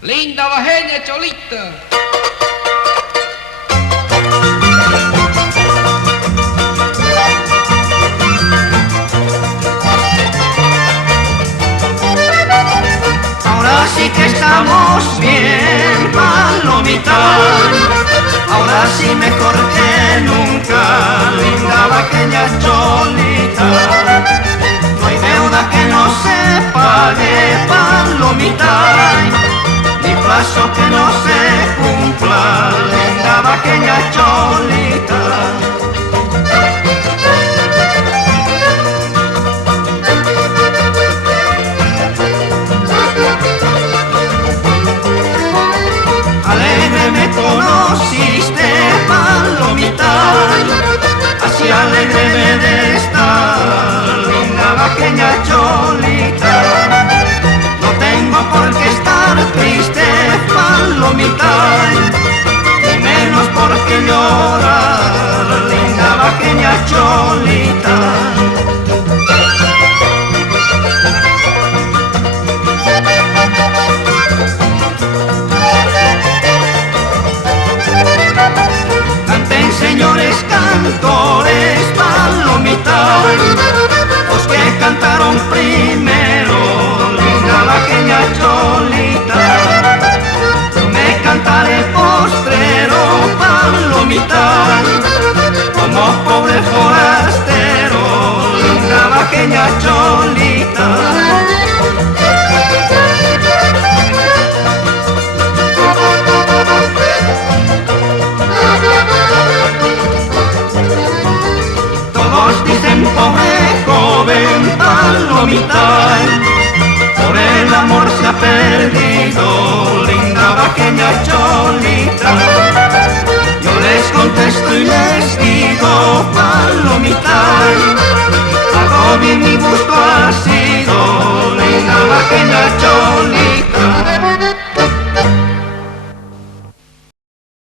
Linda Bajeña Cholita. Ahora sí que estamos bien, palomita. Ahora sí mejor que nunca, linda vaqueña Cholita. No hay deuda que no se pague, palomita, ni plazo que no se cumpla, linda vaqueña Cholita. Alegre me conociste, palomita, así alegre me de estar, linda vaqueña Cholita. No tengo por qué estar triste, palomita, ni menos por qué llorar, linda vaqueña Cholita. Señores cantores, palomita, los que cantaron primero, linda vaqueña Cholita. Me cantaré postrero, palomita, como pobre forastero, linda vaqueña Cholita. Dicen pobre joven, palomita,